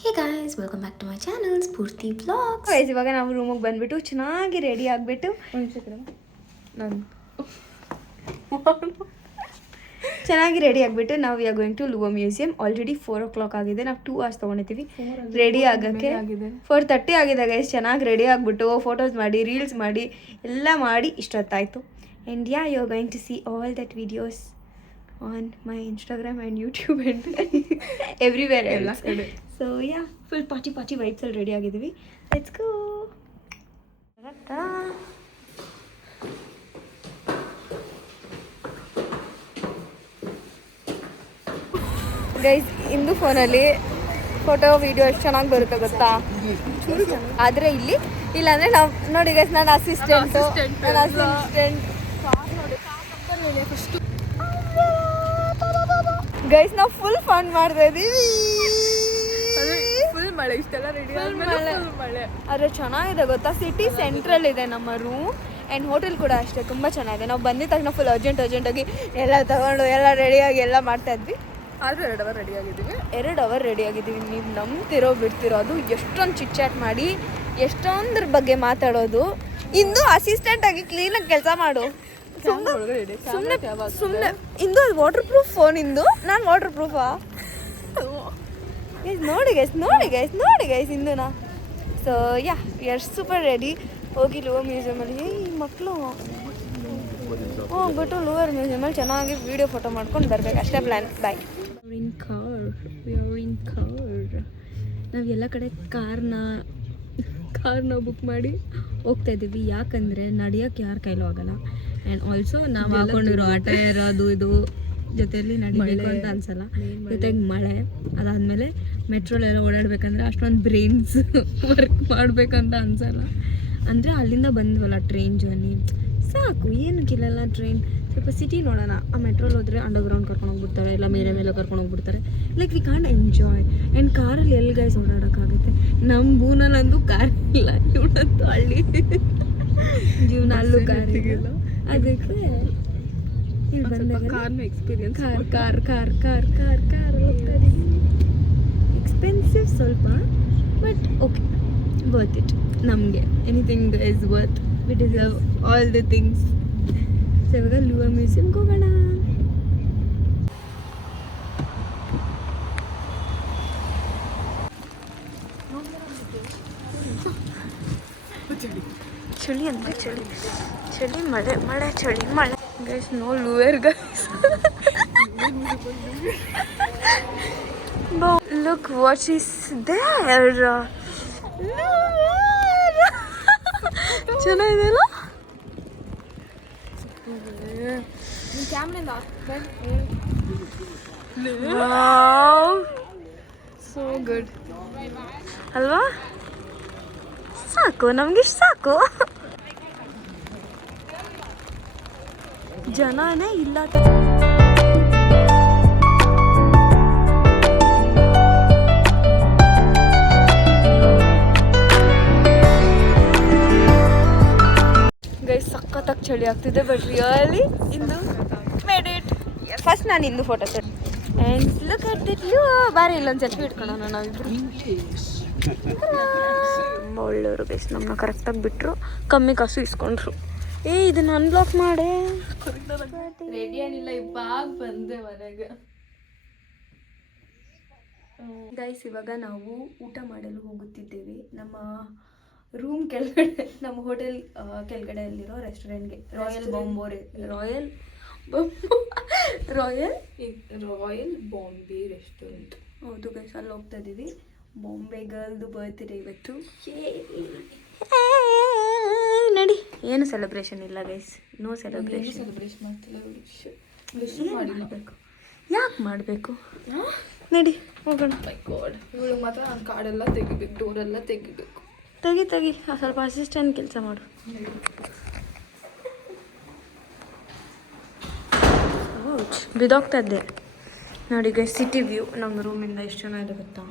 Hey guys welcome back to my channel Spoorthi vlogs. Guys ಇವಾಗ ನಾವು ರೂಮಿಗೆ ಬಂದ್ಬಿಟ್ಟು ಚೆನ್ನಾಗಿ ರೆಡಿ ಆಗಿಬಿಟ್ಟು ಚೆನ್ನಾಗಿ ರೆಡಿ ಆಗಿಬಿಟ್ಟು ನಾವು we are going to Louvre museum. Already 4 o'clock ಆಗಿದೆ. ನಾವು 2 hours ತೊಗೊಂಡಿದ್ದೀವಿ ರೆಡಿ ಆಗೋಕ್ಕೆ. 4:30 ಆಗಿದೆ ಗೈಸ್. ಚೆನ್ನಾಗಿ ರೆಡಿ ಆಗಿಬಿಟ್ಟು ಫೋಟೋಸ್ ಮಾಡಿ ರೀಲ್ಸ್ ಮಾಡಿ ಎಲ್ಲ ಮಾಡಿ ಇಷ್ಟೊತ್ತಾಯಿತು. And yeah you are going to see all that videos on my Instagram and YouTube and everywhere ಎಲ್ಲ ಕಡೆ. ಸೊ ಯಾ ಫುಲ್ ಪಾರ್ಟಿ ವೈಬ್ಸಲ್ಲಿ ರೆಡಿ ಆಗಿದ್ದೀವಿ. Let's go. ಗೈಸ್ ಇಂದು ಫೋನಲ್ಲಿ ಫೋಟೋ ವಿಡಿಯೋ ಎಷ್ಟು ಚೆನ್ನಾಗಿ ಬರುತ್ತೆ ಗೊತ್ತಾ. ಆದರೆ ಇಲ್ಲಿ ಇಲ್ಲಾಂದರೆ ನಾವು ನೋಡಿ ಗೈಸ್ ನನ್ನ ಅಸಿಸ್ಟೆಂಟು ಗೈಸ್ ನಾವು ಫುಲ್ ಫನ್ ಮಾಡ್ತಾ ಇದ್ದೀವಿ. ಫುಲ್ ಮಳೆ ಇಷ್ಟೆಲ್ಲ ರೆಡಿ ಮಳೆ. ಆದರೆ ಚೆನ್ನಾಗಿದೆ ಗೊತ್ತಾ. ಸಿಟಿ ಸೆಂಟ್ರಲ್ ಇದೆ ನಮ್ಮ ರೂಮ್ ಆ್ಯಂಡ್ ಹೋಟೆಲ್ ಕೂಡ ಅಷ್ಟೇ ತುಂಬ ಚೆನ್ನಾಗಿದೆ. ನಾವು ಬಂದಿದ ತಕ್ಷಣ ಫುಲ್ ಅರ್ಜೆಂಟಾಗಿ ಎಲ್ಲ ತಗೊಂಡು ಎಲ್ಲ ರೆಡಿಯಾಗಿ ಎಲ್ಲ ಮಾಡ್ತಾ ಇದ್ವಿ. ಆದರೂ 2 hour ರೆಡಿ ಆಗಿದ್ದೀವಿ. 2 hour ರೆಡಿ ಆಗಿದ್ದೀವಿ. ನೀವು ನಂಬ್ತಿರೋ ಬಿಡ್ತಿರೋ ಅದು ಎಷ್ಟೊಂದು ಚಿಟ್ಚಾಟ್ ಮಾಡಿ ಎಷ್ಟೊಂದ್ರ ಬಗ್ಗೆ ಮಾತಾಡೋದು. ಇಂದು ಅಸಿಸ್ಟೆಂಟ್ ಆಗಿ ಕ್ಲೀನಾಗಿ ಕೆಲಸ ಮಾಡು. ಸುಮ್ಮನೆ ಇಂದು ಅದು ವಾಟರ್ ಪ್ರೂಫ್ ಫೋನ್. ಇಂದು ನಾನು ವಾಟರ್ ಪ್ರೂಫಾ ನೋಡಿ ಗೈಸ್ ಇಂದುನಾ. So yeah we are super ready. ಹೋಗಿ ಲುವರ್ ಮ್ಯೂಸಿಯಮಲ್ಲಿ ಈ ಮಕ್ಕಳು ಹೋಗ್ಬಿಟ್ಟು ಲುವರ್ ಮ್ಯೂಸಿಯಮಲ್ಲಿ ಚೆನ್ನಾಗಿ ವೀಡಿಯೋ ಫೋಟೋ ಮಾಡ್ಕೊಂಡು ಬರ್ಬೇಕು ಅಷ್ಟೇ ಪ್ಲ್ಯಾನ್. ಬಾಯ್. ನಾವು ಎಲ್ಲ ಕಡೆ ಕಾರ್ನ ಬುಕ್ ಮಾಡಿ ಹೋಗ್ತಾ ಇದ್ದೀವಿ. ಯಾಕಂದರೆ ನಡೆಯೋಕ್ಕೆ ಯಾರ ಕೈಲೂ ಆಗಲ್ಲ. ಆ್ಯಂಡ್ ಆಲ್ಸೋ ನಾವು ಹಾಕೊಂಡಿರೋ ಟೈರ್ ಅದು ಇದು ಜೊತೆಯಲ್ಲಿ ನಡಿಬೇಕು ಅಂತ ಅನ್ಸಲ್ಲ. ಜೊತೆಗೆ ಮಳೆ ಅದಾದಮೇಲೆ ಮೆಟ್ರೋಲೆಲ್ಲ ಓಡಾಡಬೇಕಂದ್ರೆ ಅಷ್ಟೊಂದು ಬ್ರೈನ್ಸ್ ವರ್ಕ್ ಮಾಡಬೇಕಂತ ಅನ್ಸಲ್ಲ. ಅಂದರೆ ಅಲ್ಲಿಂದ ಬಂದ್ವಲ್ಲ ಟ್ರೈನ್ ಜರ್ನಿ ಸಾಕು. ಏನಕ್ಕಿಲ್ಲ ಟ್ರೈನ್ ಸ್ವಲ್ಪ ಸಿಟಿ ನೋಡೋಣ. ಆ ಮೆಟ್ರೋಲ್ ಹೋದರೆ ಅಂಡರ್ಗ್ರೌಂಡ್ ಕರ್ಕೊಂಡು ಹೋಗ್ಬಿಡ್ತಾರೆ, ಇಲ್ಲ ಮೇಲೆ ಕರ್ಕೊಂಡು ಹೋಗ್ಬಿಡ್ತಾರೆ. Like we can't enjoy. And ಕಾರಲ್ಲಿ ಎಲ್ಲಿ ಗೈಸ್ ಓಡಾಡೋಕ್ಕಾಗುತ್ತೆ. ನಮ್ಮ ಬೂನಲ್ಲಂತೂ ಕಾರ್ ಇಲ್ಲ. ಇವನಂತೂ ಹಳ್ಳಿ ಜೀವನ ಅಲ್ಲೂ ಕಾರ್ ಇಲ್ಲ. ಅದಕ್ಕೆ ಇಲ್ಲಿ ಬಂದಾಗ ಕಾರ್ನ ಎಕ್ಸ್ಪೀರಿಯನ್ಸ್ ಕಾರ್ ಹೋಗ್ತಾರೆ. ಎಕ್ಸ್ಪೆನ್ಸಿವ್ ಸ್ವಲ್ಪ ಬಟ್ ಓಕೆ ವರ್ತ್ ಇಟ್. ನಮಗೆ anything is worth. We deserve all the things. So ಇವಾಗ ಲುವರ್ ಮ್ಯೂಸಿಯಮ್ಗೆ ಹೋಗೋಣ. ಚಳಿ ಅಂದರೆ ಚಳಿ ಮಳೆ guys. No Louvre guys. Look what is there. ಚೆನ್ನಾಗಿದೆಯಲ್ಲ. ಸೋ ಗುಡ್ ಅಲ್ವಾ. ಸಾಕು ನಮ್ಗಿಷ್ಟು ಸಾಕು. ಜನನೇ ಇಲ್ಲ. ಗೈಸ್ ಸಖತ್ತಾಗಿ ಚಳಿ ಆಗ್ತಿದೆ. But really Indu made it. First ನಾನು Indu photo set and look at that you. ಬಾರಿ ಇಲ್ಲೊಂದು ಸೆಲ್ಫಿ ಇಟ್ಕೊಳ್ಳೋಣ ನಾವಿಬ್ರು. ಒಳ್ಳೆಯವರು ಗೈಸ್. ನಮ್ಮನ್ನ ಕರೆಕ್ಟಾಗಿ ಬಿಟ್ಟರು, ಕಮ್ಮಿ ಕಾಸು ಇಸ್ಕೊಂಡ್ರು. ಇದನ್ನು ಅನ್ಬ್ಲಾಕ್ ಮಾಡೇ. ರೆಡಿ ಏನಿಲ್ಲ, ಇವಾಗ ಬಂದೆ ಮನೆಗೆ. ಗೈಸ್ ಇವಾಗ ನಾವು ಊಟ ಮಾಡಲು ಹೋಗುತ್ತಿದ್ದೇವೆ. ನಮ್ಮ ರೂಮ್ ಕೆಳಗಡೆ, ನಮ್ಮ ಹೋಟೆಲ್ ಕೆಳಗಡೆಯಲ್ಲಿರೋ ರೆಸ್ಟೋರೆಂಟ್ಗೆ. Royal Bombay restaurant. ಹೌದು ಗೈಸ್, ಅಲ್ಲಿ ಹೋಗ್ತಾ ಇದ್ದೀವಿ. ಬಾಂಬೆ ಗರ್ಲ್ದು ಬರ್ತ್ಡೇ ಇವತ್ತು. ನಡಿ. ಏನು ಸೆಲೆಬ್ರೇಷನ್ ಇಲ್ಲ ಗೈಸ್. ನೋ ಸೆಲೆಬ್ರೇಷನ್ ಮಾಡ್ತಿಲ್ಲ. ಮಾಡಬೇಕು. ಯಾಕೆ ಮಾಡಬೇಕು? ನಡಿ ಹೋಗೋಣ. ಮೈ ಗಾಡ್, ಇವಳು ಮಾತ್ರ ನಾನು ಕಾರ್ಡೆಲ್ಲ ತೆಗಿಬೇಕು, ಡೋರೆಲ್ಲ ತೆಗಿಬೇಕು. ತೆಗಿ ಸ್ವಲ್ಪ ಅಸಿಸ್ಟೆಂಟ್ ಕೆಲಸ ಮಾಡು. ಬಿದೋಗ್ತಾ ಇದ್ದೆ ನೋಡಿ ಗೈಸ್. ಸಿಟಿ ವ್ಯೂ ನಮ್ಮ ರೂಮಿಂದ ಎಷ್ಟು ಚೆನ್ನಾಗಿದೆ ಗೊತ್ತಾ.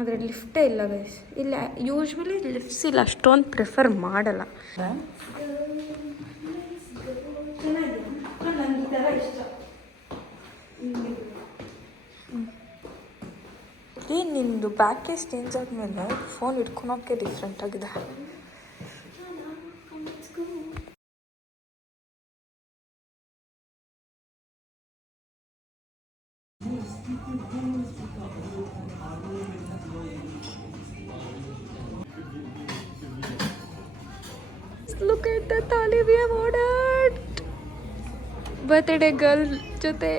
ಆದರೆ ಲಿಫ್ಟೇ ಇಲ್ಲ ಗೈಸ್. ಇಲ್ಲ ಯೂಶ್ವಲಿ ಲಿಫ್ಟ್ಸ್ ಇಲ್ಲ, ಅಷ್ಟೊಂದು ಪ್ರಿಫರ್ ಮಾಡಲ್ಲ. ನಿಂದು ಬ್ಯಾಕ್ ಕೇಸ್ ಚೇಂಜ್ ಆದಮೇಲೆ ಫೋನ್ ಇಟ್ಕೊಳೋಕ್ಕೆ ಡಿಫ್ರೆಂಟ್ ಆಗಿದೆ. Look at the thali we have ordered. Birthday girl ಜೊತೆ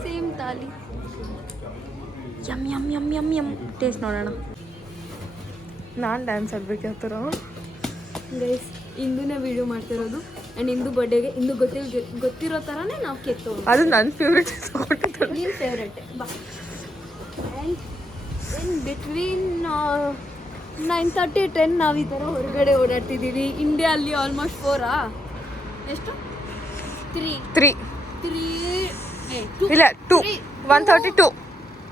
same thali. M M M M M. Taste ನೋಡೋಣ. ನಾನು ಡ್ಯಾನ್ಸ್ ಆಡ್ಬೇಕು ಯಾವ ಥರ. ಗೈಸ್ ಇಂದುನೇ ವಿಡಿಯೋ ಮಾಡ್ತಿರೋದು ಆ್ಯಂಡ್ ಇಂದು ಬರ್ಡೇಗೆ ಇಂದು ಗೊತ್ತಿರೋ ಥರನೇ ನಾವು ಕೇಕ್ ತೊಗೊಂಡು. ಅದು ನನ್ನ ಫೇವ್ರೆಟ್ ತೊಗೊಂಡಿದ್ದಾಳೆ. ನೀನು ಫೇವ್ರೆಟೆ ಬಾ. ಆ್ಯಂಡ್ ಇನ್ ಬಿಟ್ವೀನ್ 9:30 10 ನಾವು ಈ ಥರ ಹೊರಗಡೆ ಓಡಾಡ್ತಿದ್ದೀವಿ. ಇಂಡಿಯಾ ಅಲ್ಲಿ ಆಲ್ಮೋಸ್ಟ್ 4 ಎಷ್ಟು 3 ಇಲ್ಲ 1:32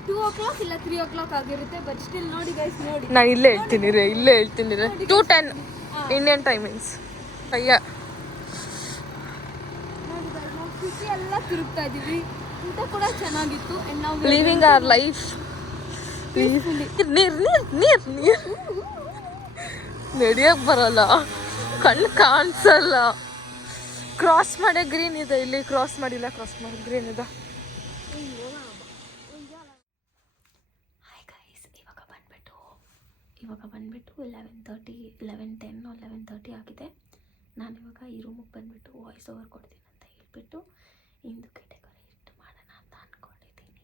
2 o'clock ಇಲ್ಲ 3 o'clock ಆಗಿರುತ್ತೆ. ಬಟ್ ಸ್ಟಿಲ್ ನೋಡಿ ಗೈಸ್ ನೋಡಿ. ನಾನು ಇಲ್ಲೇ ಹೇಳ್ತೀನಿ 2:10 ಇಂಡಿಯನ್ ಟೈಮಿಂಗ್ಸ್. ಅಯ್ಯ ನೋಡಿ ಗೈಸ್ ನಾವು ಸಿಟಿ ಎಲ್ಲ ತಿರುಗ್ತಾ ಇದ್ದೀವಿ. ಊಟ ಕೂಡ ಚೆನ್ನಾಗಿತ್ತು ಆ್ಯಂಡ್ ನಾವು ಲಿವಿಂಗ್ ಅವರ್ ಲೈಫ್. ನೀರು ನಡೆಯಕ್ಕೆ ಬರಲ್ಲ, ಕಣ್ಣು ಕಾಣಿಸಲ್ಲ. ಕ್ರಾಸ್ ಮಾಡೇ ಗ್ರೀನ್ ಇದೆ, ಇಲ್ಲಿ ಕ್ರಾಸ್ ಮಾಡಿಲ್ಲ, ಕ್ರಾಸ್ ಮಾಡಿ ಗ್ರೀನ್ ಇದೆ. ಹಾಯ್ ಗೈಸ್, ಇವಾಗ ಬಂದ್ಬಿಟ್ಟು 11:10 ಆಗಿದೆ. ನಾನು ಇವಾಗ ಈ ರೂಮಿಗೆ ಬಂದುಬಿಟ್ಟು ವಾಯ್ಸ್ ಓವರ್ ಕೊಡ್ತೀನಿ ಅಂತ ಹೇಳ್ಬಿಟ್ಟು ಇಂದುಕ್ಕೆ ಡೆಕೋರೇಟ್ ಮಾಡೋಣ ಅಂತ ಅಂದ್ಕೊಂಡಿದ್ದೀನಿ.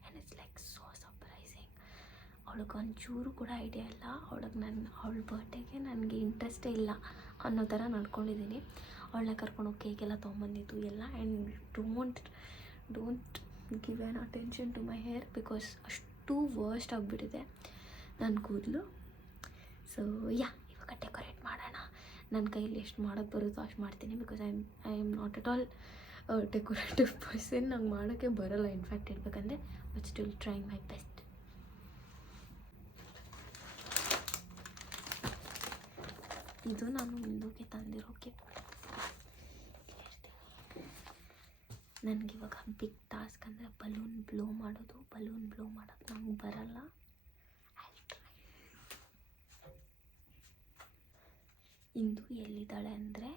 And it's like so surprising. ಅವಳಿಗೆ ಒಂಚೂರು ಕೂಡ ಐಡಿಯಾ ಇಲ್ಲ. ಅವಳ ಬರ್ಡೇಗೆ ನನಗೆ ಇಂಟ್ರೆಸ್ಟೇ ಇಲ್ಲ ಅನ್ನೋ ಥರ ನಡ್ಕೊಂಡಿದ್ದೀನಿ. ಅವಳನ್ನ ಕರ್ಕೊಂಡು ಹೋಗಿ ಕೇಕೆಲ್ಲ ತೊಗೊಂಬಂದಿದ್ದು ಎಲ್ಲ. And don't give an attention to my hair because ಅಷ್ಟು ವರ್ಸ್ಟ್ ಆಗಿಬಿಟ್ಟಿದೆ ನನ್ನ ಕೂದಲು. ಸೊ ಇವಾಗ ಡೆಕೋರೇಟ್ ಮಾಡೋಣ. ನನ್ನ ಕೈಯಲ್ಲಿ ಎಷ್ಟು ಮಾಡೋಕ್ಕೆ ಬರುತ್ತೋ ಅಷ್ಟು ಮಾಡ್ತೀನಿ. Because I am not at all decorative person. ನಂಗೆ ಮಾಡೋಕ್ಕೆ ಬರೋಲ್ಲ ಇನ್ಫ್ಯಾಕ್ಟ್ ಹೇಳ್ಬೇಕಂದ್ರೆ. But still trying my best. ಇದು ನಾನು ಇಂದುಗೆ ತಂದಿರೋ ಗಿಫ್ಟ್. ನನಗಿವಾಗ ಬಿಗ್ ಟಾಸ್ಕ್ ಅಂದರೆ ಬಲೂನ್ ಬ್ಲೋ ಮಾಡೋಕ್ಕೆ ನಂಗೆ ಬರಲ್ಲ. ಇಂದು ಎಲ್ಲಿದ್ದಾಳೆ ಅಂದರೆ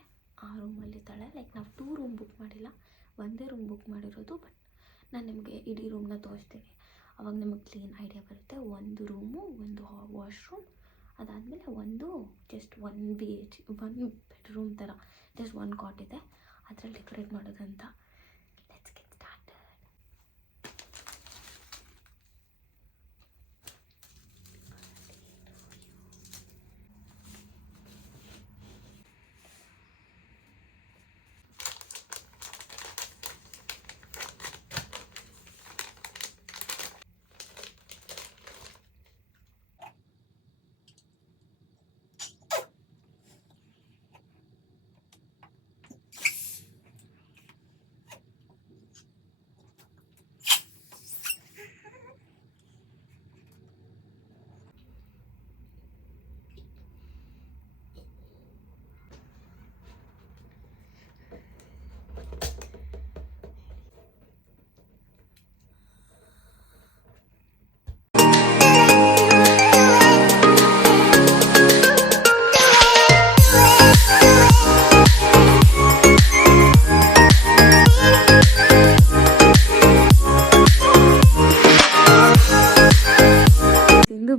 ಆ ರೂಮಲ್ಲಿದ್ದಾಳೆ. ಲೈಕ್ ನಾವು 2 ರೂಮ್ ಬುಕ್ ಮಾಡಿಲ್ಲ, ಒಂದೇ ರೂಮ್ ಬುಕ್ ಮಾಡಿರೋದು. ಬಟ್ ನಾನು ನಿಮಗೆ ಇಡೀ ರೂಮ್ನ ತೋರಿಸ್ತೀನಿ, ಅವಾಗ ನಿಮಗೆ ಕ್ಲೀನ್ ಐಡಿಯಾ ಬರುತ್ತೆ. ಒಂದು ರೂಮು, ಒಂದು ವಾಶ್ರೂಮ್, ಅದಾದಮೇಲೆ ಒಂದು ಜಸ್ಟ್ 1 ಬೆಡ್ರೂಮ್ ಥರ ಜಸ್ಟ್ 1 ಕಾಟ್ ಇದೆ. ಅದರಲ್ಲಿ ಡೆಕೋರೇಟ್ ಮಾಡೋದಂತ. Let's get started.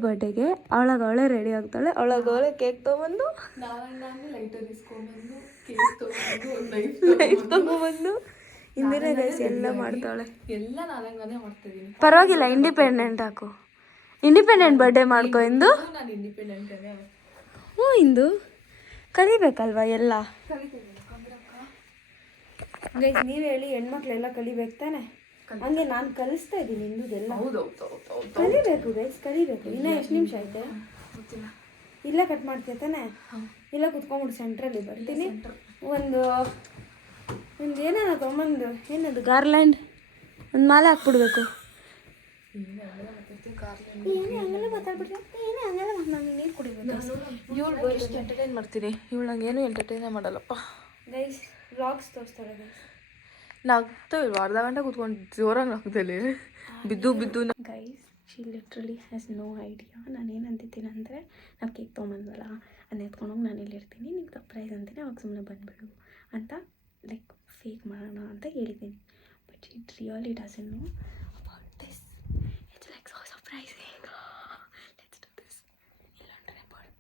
ಬರ್ಡೇಗೆ ಅವಳಾಗವಳೆ ರೆಡಿ ಆಗ್ತಾಳೆ. ಅವಳಾಗವಳೆ ಕೇಕ್ ತೊಗೊಂಡು ಲೈಟರ್ ಇಸ್ಕೊಂಡ್ಬಂದು ಕೇಕ್ ನೈಫ್ ತೊಗೊಂಡ್ಬಂದು ಇಂದಿನ ಗೈಸ್ ಎಲ್ಲ ಮಾಡ್ತಾಳೆ. ಎಲ್ಲ ನಾನೇ ಮಾಡ್ತಿದ್ದೀನಿ. ಪರವಾಗಿಲ್ಲ, ಇಂಡಿಪೆಂಡೆಂಟ್ ಹಾಕು. ಇಂಡಿಪೆಂಡೆಂಟ್ ಬರ್ಡೇ ಮಾಡ್ಕೊ ಇಂದು. ನಾನು ಇಂಡಿಪೆಂಡೆಂಟ್. ಹ್ಞೂ ಇಂದು ಕಲಿಬೇಕಲ್ವಾ ಎಲ್ಲ. ಗೈಸ್ ನೀವು ಹೇಳಿ, ಹೆಣ್ಮಕ್ಳೆಲ್ಲ ಕಲಿಬೇಕು ತಾನೆ. ಹಂಗೆ ನಾನು ಕಲಿಸ್ತಾ ಇದ್ದೀನಿ ಇಂದುದೆಲ್ಲ. ಕಲಿಬೇಕು ಗೈಸ್, ಕಲಿಬೇಕು. ಇನ್ನೂ ಎಷ್ಟು ನಿಮಿಷ ಐತೆ? ಇಲ್ಲ ಕಟ್ ಮಾಡ್ತೀಯ ತಾನೆ? ಇಲ್ಲ ಕುತ್ಕೊಂಡ್ಬಿಡು, ಸೆಂಟ್ರಲ್ಲಿ ಬರ್ತೀನಿ. ಒಂದು ಏನಾರ ತೊಗೊಂಬಂದು, ಏನದು ಗಾರ್ಲ್ಯಾಂಡ್, ಒಂದು ಮಾಲೆ ಹಾಕ್ಬಿಡ್ಬೇಕು. ಏನೇ ಹಂಗೆಲ್ಲ ಮಾತಾಡ್ಬಿಟ್ರೆ, ಏನೇ ಹಂಗೆಲ್ಲ ನಾನು ನೀರು ಕುಡಿಬೇಕು. ಇವಳು ಎಷ್ಟು ಎಂಟರ್ಟೈನ್ ಮಾಡ್ತೀನಿ, ಇವಳು ನಂಗೆ ಏನು ಎಂಟರ್ಟೈನೇ ಮಾಡಲ್ಲಪ್ಪ. ಗೈಸ್ ವ್ಲಾಗ್ಸ್ ತೋರಿಸ್ತಾಳೆ ಗೈಸ್. ನಗ್ತಾ ಇಲ್ವ, ಅರ್ಧ ಗಂಟೆ ಕೂತ್ಕೊಂಡು ಜೋರಾಗಿ ನಗ್ದಲ್ಲಿ ಬಿದ್ದು guys she literally has no idea. ನಾನು ಏನು ಅಂತಿದ್ದೀನಿ ಅಂದರೆ, ನಾನು ಕೇಕ್ ತೊಗೊಂಬಂದ್ವಲ್ಲ ಅದನ್ನ ಎತ್ಕೊಂಡೋಗಿ ನಾನು ಇಲ್ಲಿರ್ತೀನಿ, ನಿಂಗೆ ಸರ್ಪ್ರೈಸ್ ಅಂತೀನಿ, ಅವಾಗ ಸುಮ್ಮನೆ ಬಂದುಬಿಡು ಅಂತ ಲೈಕ್ ಫೇಕ್ ಮಾಡೋಣ ಅಂತ ಹೇಳಿದ್ದೀನಿ. But it really doesn't know about this. It's like so surprising. Let's do this. ಇಲ್ಲಂದ್ರೆ ಬೋರ್ಡ್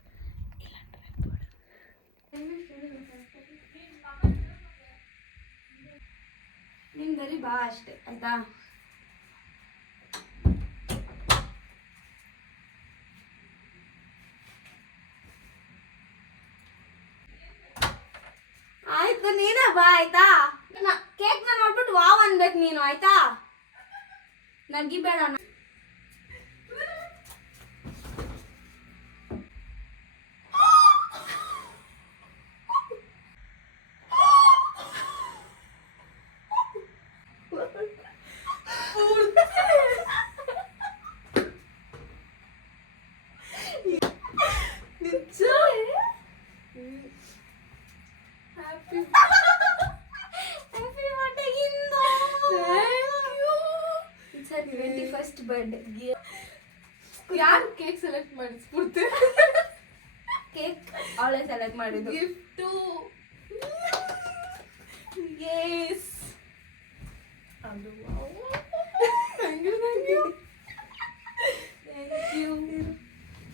ನೀನು ಬರೀ ಬಾ ಅಷ್ಟೇ ಆಯಿತಾ. ಆಯ್ತು ನೀನೇ ಬಾ ಆಯ್ತಾ. ಕೇಕ್ ನ ನೋಡ್ಬಿಟ್ಟು ವಾವ್ ಅನ್ಬೇಕು ನೀನು ಆಯ್ತಾ. ನಗಿಬೇಡ. ಫಸ್ಟ್ ಬರ್ಡೇ ಯಾರು ಕೇಕ್ ಸೆಲೆಕ್ಟ್ ಮಾಡಿ ಸ್ಫೂರ್ತಿ? ಕೇಕ್ ಅವಳೇ ಸೆಲೆಕ್ಟ್ ಮಾಡಿದ್ದು. Gift Yes. ಅದು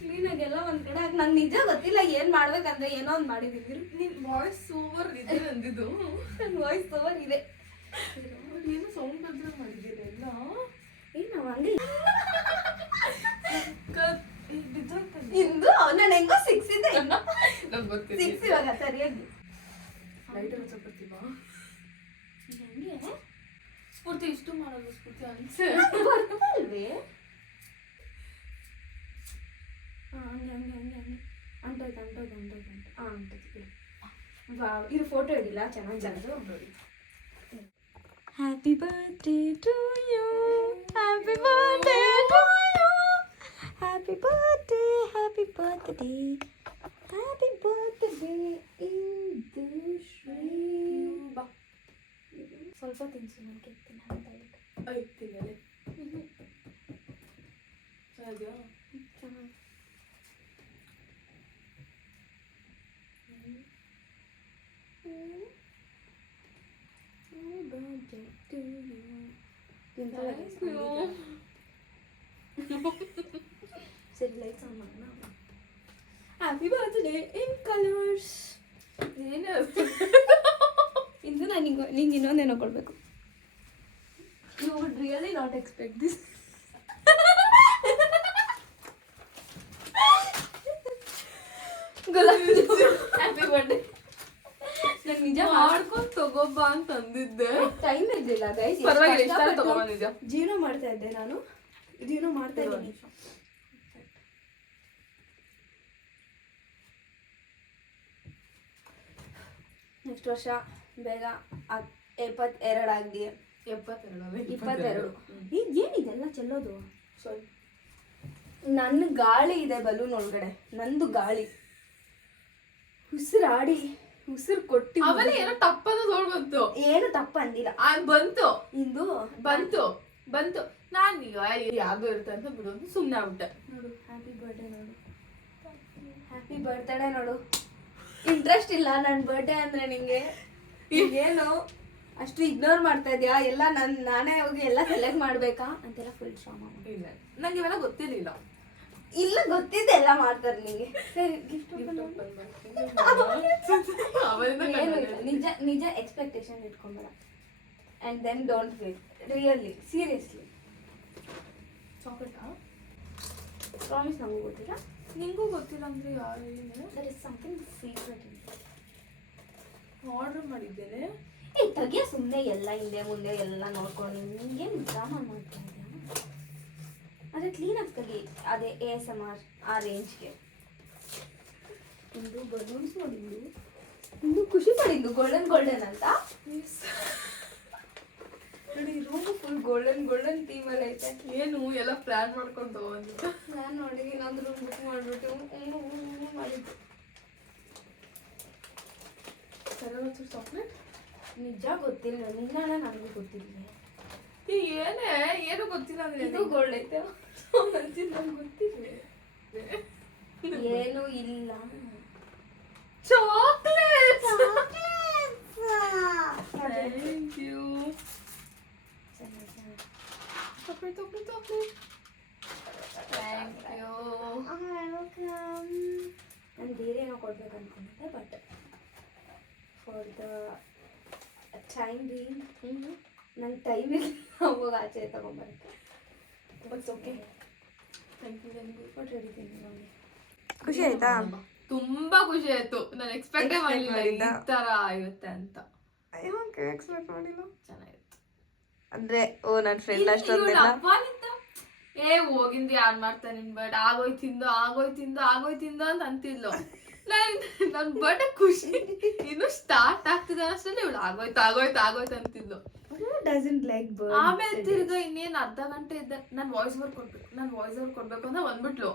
ಕ್ಲೀನಾಗೆಲ್ಲ ಒಂದ್ ಕಡೆ ನಂಗೆ ನಿಜ ಗೊತ್ತಿಲ್ಲ ಏನ್ ಮಾಡ್ಬೇಕಂದ್ರೆ ಏನೋ ಒಂದ್ ಮಾಡಿದೀವಿ. ನಿನ್ ವಾಯ್ಸ್ ಓವರ್ ಇದೆ ಅಂದಿದ್ದು. ನನ್ನ ವಾಯ್ಸ್ ಓವರ್ ಇದೆ. ಏನು ಸೌಂಡ್ ಬಂದ್ರೆ ಮಾಡಿದ್ದೀರಿ ಎಲ್ಲ. ಏನು ಹಂಗೆ ಇಂದು ನಾನು ಹೆಂಗೋ ಸಿಕ್ಸಿದೆ. ನಂಗೆ ಗೊತ್ತಿಲ್ಲ. ಸಿಕ್ಸ್ ಇವಾಗ ಸರಿಯಾಗಿ ಲೈಟರ್ ಹಚ್ಚಕತ್ತೀವಾ? ಹೆಂಗೆ ಸ್ಫೂರ್ತಿ ಇಷ್ಟು ಮಾಡೋದು ಸ್ಫೂರ್ತಿ ಅನ್ಸೆ ಬರ್ತಲ್ವೇ? ಹಂಗೆ ಹಂಗೆ ಹಂಗೆ ಹಂಗೆ ಅಂಟೋಯ್ತು ಅಂಟೋಯ್ತು ಅಂಟೋಯ್ತು ಅಂಟ ಅಂಟೋಯ್ತು. ಇದು ಫೋಟೋ ಹಿಡಿಲ್ಲ ಚೆನ್ನಾಗಿ ಜನರು ನೋಡಿ. Happy birthday to you, happy birthday to you, happy birthday, happy birthday, happy birthday Indushree. ಬಾ ಸ್ವಲ್ಪ ತಿನ್ಸು, ನಾನು ಕೇಳ್ತೀನಿ ಅಂತ ಹೇಳ್ಬಿಟ್ಟು. ಐತಿನಲ್ಲಿ ಚೆನ್ನಾಗಿದೆಯಾ? ಚೆನ್ನಾಗಿ ಸರಿ ಲೈಟ್ಸ್ ಆನ್ ಮಾಡೋಣ. Happy birthday in colours. ಏನು ಇಂದು ನಾನು ನಿಂಗೆ ಇನ್ನೊಂದೇನೋ ಕೊಡಬೇಕು. You would really not expect this. Happy birthday. ನಾನು ನಿಜ ಮಾಡ್ಕೊಂಡು ತಗೋಬಾ ಅಂತ ಅಂದಿದ್ದೆ. ಟೈಮ್ ಇರಲಿಲ್ಲ ಗೈಸ್. ಪರವಾಗಿಲ್ಲ, ಇಷ್ಟ ತಗೊಂಡಿದ್ಯಾ? ಜೀವನ ಮಾಡ್ತಾ ಇದ್ದೆ ನಾನು, ಜೀವನ ಮಾಡ್ತಾ ಇದ್ದೀನಿ. ನೆಕ್ಸ್ಟ್ ವರ್ಷ ಬೇಗ 72 ಆಗಲಿ. 22 ಈಗ ಏನಿದೆಲ್ಲ ಚೆಲ್ಲೋದು? ಸಾರಿ, ನನ್ನ ಗಾಳಿ ಇದೆ ಬಲೂನ್ ಒಳಗಡೆ, ನಂದು ಗಾಳಿ ಉಸಿರಾಡಿ ಉಸಿರು ಕೊಟ್ಟಿ. ಆಮೇಲೆ ಏನೋ ತಪ್ಪದ ಸೋಲ್ ಬಂತು. ಏನು ತಪ್ಪ ಅಂದಿಲ್ಲ. ಬಂತು ಇಂದು ಬಂತು ಬಂತು. ನಾನು ಯಾವ್ದು ಇರುತ್ತೆ ಅಂತ ಬಿಡೋದು ಸುಮ್ಮನೆ ಆಗ್ಬಿಟ್ಟೆ. ನೋಡು ಹ್ಯಾಪಿ ಬರ್ಡೇ, ನೋಡು ಹ್ಯಾಪಿ ಬರ್ತ್ಡೇ ನೋಡು. ಇಂಟ್ರೆಸ್ಟ್ ಇಲ್ಲ ನನ್ನ ಬರ್ಡೇ ಅಂದ್ರೆ ನಿಂಗೆ. ಏನು ಅಷ್ಟು ಇಗ್ನೋರ್ ಮಾಡ್ತಾ ಇದೆಯಾ? ಎಲ್ಲ ನಾನೇ ಹೋಗಿ ಎಲ್ಲ ಸೆಲೆಕ್ಟ್ ಮಾಡ್ಬೇಕಾ ಅಂತೆಲ್ಲ ಫುಲ್ ಶ್ರಮ. ಇಲ್ಲ, ನಂಗೆ ಇವೆಲ್ಲ ಗೊತ್ತಿರಲಿಲ್ಲ. ಇಲ್ಲ ಗೊತ್ತಿದ್ದೆ ಎಲ್ಲ ಮಾಡ್ತಾರೆ ನಿಂಗೆ. ಸರಿ ಗಿಫ್ಟ್ ನಿಜ ನಿಜ ಎಕ್ಸ್ಪೆಕ್ಟೇಷನ್ ಇಟ್ಕೊಂಬೇಡ. And then don't wait. Really seriously. ಚಾಕ್ಲೇಟಾ? ಪ್ರಾಮಿಸ್ ನಮಗೂ ಗೊತ್ತಿಲ್ಲ, ನಿಂಗೂ ಗೊತ್ತಿಲ್ಲ ಅಂದ್ರೆ ಯಾರು ಏನು? There is something secret. Order ಮಾಡಿದ್ದೇನೆ. ತೆಗಿಯ ಸುಮ್ಮನೆ ಎಲ್ಲ ಹಿಂದೆ ಮುಂದೆ ಎಲ್ಲ ನೋಡ್ಕೊಂಡು ನಿಂಗೇನು ಡ್ರಾಮಾ ಮಾಡ್ತಾ ಇದೆಯಾ? ಅದೇ ಕ್ಲೀನಾಗಿ ತೆಗಿ. ಅದೇ ASMR ಆ ರೇಂಜ್ಗೆ. ಇಂದು ಬಲೂನ್ಸ್ ನೋಡಿದ್ದು, ಇಂದು ಖುಷಿ ಪಡಿದ್ದು ಗೋಲ್ಡನ್ ಅಂತ ನೋಡಿ. ರೂಮ್ ಫುಲ್ ಗೋಲ್ಡನ್ ಥೀಮಲ್ಲಿ ಐತೆ. ಏನು ಎಲ್ಲ ಪ್ಲಾನ್ ಮಾಡ್ಕೊಂಡು ಬಂದು ನಾನು ನೋಡಿ ಇನ್ನೊಂದು ರೂಮ್ ಬುಕ್ ಮಾಡಿಬಿಟ್ಟು ಮಾಡಿದ್ದು. ಸರಿ ಚಾಕ್ಲೇಟ್ ನಿಜ ಗೊತ್ತಿಲ್ಲ, ನಿನ್ನ ನನಗೂ ಗೊತ್ತಿಲ್ಲ. ಏನೇ ಏನು ಗೊತ್ತಿಲ್ಲ ಇದು ಗೋಲ್ಡ್ ಐತೆ ಗೊತ್ತಿಲ್ಲ ಏನು ಇಲ್ಲ. Chocolate. Thank you. Chocolate chocolate chocolate. Thank you. ನಾನು ಬೇರೆ ಏನೋ ಕೊಡ್ಬೇಕು ಅನ್ಕೊಂಡಿದ್ದೆ, but for the time being ನಂಗೆ ಟೈಮ್ ಇಲ್ಲ ಹೋಗಿ ಆಚೆ ತಗೊಂಡ್ಬರಕ್ಕೆ. But okay, thank you thank you. But ರೆಡಿದ್ದೀನಿ ನೋಡಿ. ಖುಷಿ ಆಯ್ತಾ? ತುಂಬಾ ಖುಷಿ ಆಯ್ತು. ನಾನು ಎಕ್ಸ್ಪೆಕ್ಟೇ ಮಾಡಿಲ್ಲ ಈ ತರ ಇರುತ್ತೆ ಅಂತ. ಎಕ್ಸ್ಪೆಕ್ಟ್ ಮಾಡಿಲ್ಲ. ಚೆನ್ನಾಗಿತ್ತು. ಅಂದ್ರೆ ಓ ನನ್ನ ಫ್ರೆಂಡ್ ಅಷ್ಟೊಂದೆಲ್ಲ ಹೋಗಿಂದ ಯಾರು ಮಾಡ್ತಾರೆ ನಿನ್ ಬರ್ಡ್ ಆಗೋಯ್ತಿಂದ ಅಂತ ಅಂತಿದ್ಲು. ನನ್ ಬರ್ಡ್ ಖುಷಿ ಇನ್ನು ಸ್ಟಾರ್ಟ್ ಆಗ್ತಿದೆ ಅಷ್ಟರಲ್ಲಿ ಇವಳು ಆಗೋಯ್ತು ಅಂತಿದ್ಲು. ಆಮೇಲೆ ತಿರ್ಗಾ ಇನ್ನೇನ್ ಅರ್ಧ ಗಂಟೆ ಇದ್ದ ನಾನು ವಾಯ್ಸ್ ಓವರ್ ಕೊಡ್ಬೇಕು ಅಂತ ಬಂದ್ಬಿಟ್ಲು.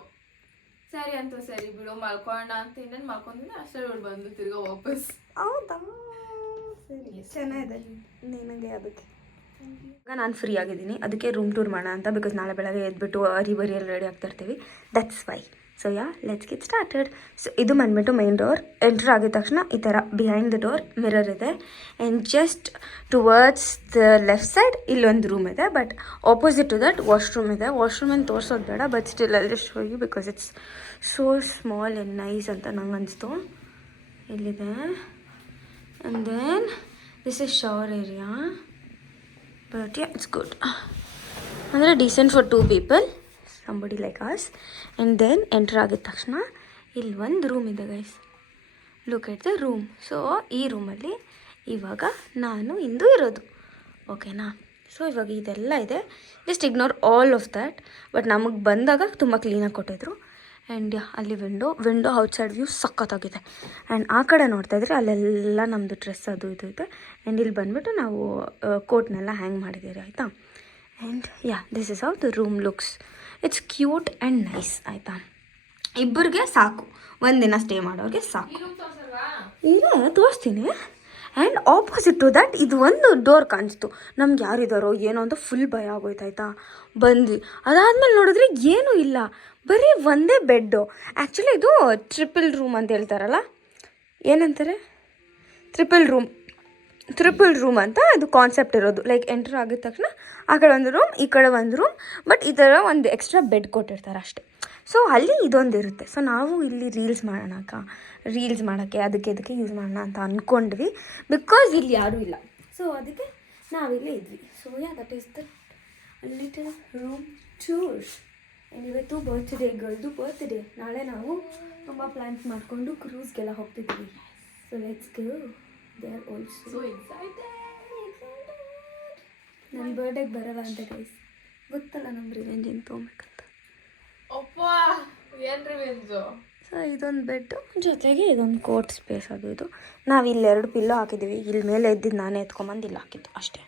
ಸರಿ ಅಂತ ಸರಿ ಬಿಡು ಮಲ್ಕೊಳ್ಳೋಣ ಅಂತ ಇನ್ನೇನು ಮಲ್ಕೊಂಡಿದ್ದೆ ಅಷ್ಟೇ ಇವಳು ಬಂದು ತಿರ್ಗಾ ವಾಪಸ್. ಹೌದಾ, ಸರಿ, ಚೆನ್ನಾಗಿದೆ. ನಿನಗೆ ಅದಕ್ಕೆ ಈಗ ನಾನು ಫ್ರೀ ಆಗಿದ್ದೀನಿ, ಅದಕ್ಕೆ ರೂಮ್ ಟೂರ್ ಮಾಡೋಣ ಅಂತ. ಬಿಕಾಸ್ ನಾಳೆ ಬೆಳಗ್ಗೆ ಎದ್ಬಿಟ್ಟು ಅರಿಬರಿಯಲ್ಲಿ ರೆಡಿ ಆಗ್ತಾ ಇರ್ತೀವಿ, that's why. So yeah, let's get started. So ಇದು ಬಂದ್ಬಿಟ್ಟು ಮೈನ್ ಡೋರ್. ಎಂಟ್ರ್ ಆಗಿದ ತಕ್ಷಣ ಈ ಥರ ಬಿಹೈಂಡ್ ದ ಡೋರ್ ಮಿರರ್ ಇದೆ. And just towards the left side ಇಲ್ಲೊಂದು ರೂಮ್ ಇದೆ, but opposite to that washroom ಇದೆ. ವಾಶ್ರೂಮ್ ಏನು ತೋರಿಸೋದು ಬೇಡ, ಬಟ್ ಸ್ಟಿಲ್ ಅಲ್ಲಿ show you because it's so small and nice ಅಂತ ನಂಗೆ ಅನಿಸ್ತು. ಇಲ್ಲಿದೆ. And then this is shower area, but yeah it's good. ಅಂದರೆ decent for 2 people, somebody like us. And then entry ಆಗಿದ ತಕ್ಷಣ ಇಲ್ಲಿ ಒಂದು ರೂಮ್ ಇದೆ guys. Look at the room. So ಈ ರೂಮಲ್ಲಿ ಇವಾಗ ನಾನು ಇಂದು ಇರೋದು, ಓಕೆನಾ? ಸೊ ಇವಾಗ ಇದೆಲ್ಲ ಇದೆ, just ignore all of that. But ನಮಗೆ ಬಂದಾಗ ತುಂಬ ಕ್ಲೀನಾಗಿ ಕೊಟ್ಟಿದ್ರು. ಆ್ಯಂಡ್ ಅಲ್ಲಿ ವಿಂಡೋ ಔಟ್ಸೈಡ್ ವ್ಯೂ ಸಖತ್ತಾಗಿದೆ. ಆ್ಯಂಡ್ ಆ ಕಡೆ ನೋಡ್ತಾ ಇದ್ರೆ ಅಲ್ಲೆಲ್ಲ ನಮ್ಮದು ಡ್ರೆಸ್ ಅದು ಇದು ಇದೆ. ಆ್ಯಂಡ್ ಇಲ್ಲಿ ಬಂದುಬಿಟ್ಟು ನಾವು ಕೋಟ್ನೆಲ್ಲ ಹ್ಯಾಂಗ್ ಮಾಡಿದ್ದೀರಿ, ಆಯಿತಾ? And yeah, this is how the room looks. It's cute and nice, ಆಯಿತಾ? ಇಬ್ಬರಿಗೆ ಸಾಕು, ಒಂದಿನ ಸ್ಟೇ ಮಾಡೋರಿಗೆ ಸಾಕು. ಇದೆ, ತೋರಿಸ್ತೀನಿ. ಆ್ಯಂಡ್ ಆಪೋಸಿಟ್ ಟು ದ್ಯಾಟ್ ಇದು ಒಂದು ಡೋರ್ ಕಾಣಿಸ್ತು. ನಮ್ಗೆ ಯಾರಿದ್ದಾರೋ ಏನೋ ಅಂತ ಫುಲ್ ಭಯ ಆಗೋಯ್ತು, ಆಯಿತಾ? ಬಂದ್ವಿ. ಅದಾದಮೇಲೆ ನೋಡಿದ್ರೆ ಏನೂ ಇಲ್ಲ, ಬರೀ ಒಂದೇ ಬೆಡ್ಡು. ಆ್ಯಕ್ಚುಲಿ ಇದು ಟ್ರಿಪಲ್ ರೂಮ್ ಅಂತ ಹೇಳ್ತಾರಲ್ಲ, ಏನಂತಾರೆ, ಟ್ರಿಪಲ್ ರೂಮ್ ಅಂತ ಅದು ಕಾನ್ಸೆಪ್ಟ್ ಇರೋದು. ಲೈಕ್ ಎಂಟ್ರ್ ಆಗಿದ ತಕ್ಷಣ ಆ ಕಡೆ ಒಂದು ರೂಮ್, ಈ ಕಡೆ ಒಂದು ರೂಮ್, ಬಟ್ ಈ ಥರ ಒಂದು ಎಕ್ಸ್ಟ್ರಾ ಬೆಡ್ ಕೊಟ್ಟಿರ್ತಾರೆ ಅಷ್ಟೇ. ಸೊ ಅಲ್ಲಿ ಇದೊಂದು ಇರುತ್ತೆ. ಸೊ ನಾವು ಇಲ್ಲಿ ರೀಲ್ಸ್ ಮಾಡೋಕ್ಕೆ ಅದಕ್ಕೆ ಯೂಸ್ ಮಾಡೋಣ ಅಂತ ಅಂದ್ಕೊಂಡ್ವಿ, ಬಿಕಾಸ್ ಇಲ್ಲಿ ಯಾರೂ ಇಲ್ಲ. ಸೊ ಅದಕ್ಕೆ ನಾವಿಲ್ಲೇ ಇದ್ವಿ. So yeah, that is the little room tour. ಇವತ್ತು ಗರ್ಲ್ದು ಬರ್ತ್ಡೇ. ನಾಳೆ ನಾವು ತುಂಬ ಪ್ಲ್ಯಾನ್ಸ್ ಮಾಡಿಕೊಂಡು ಕ್ರೂಸ್ಗೆಲ್ಲ ಹೋಗ್ತಿದ್ವಿ. So let's go. They are also excited. ನನ್ನ ಬರ್ಡೇಗೆ ಬರಲ್ಲ ಅಂತ ಗೈಸ್, ಗೊತ್ತಲ್ಲ ನಮ್ಮ ರಿವೆಂಜ್ ಹೆಂಗೆ ತೊಗೊಬೇಕಂತ. ಸೊ ಇದೊಂದು ಬೆಡ್ಡು ಜೊತೆಗೆ ಇದೊಂದು ಕೋಟ್ ಸ್ಪೇಸ್ ಅದು ಇದು. ನಾವು ಇಲ್ಲಿ 2 ಪಿಲ್ಲೋ ಹಾಕಿದ್ದೀವಿ. ಇಲ್ಲಿ ಮೇಲೆ ಎದ್ದಿದ್ದು ನಾನೇ ಎತ್ಕೊಂಬಂದು ಇಲ್ಲಿ ಹಾಕಿದ್ದು ಅಷ್ಟೇ.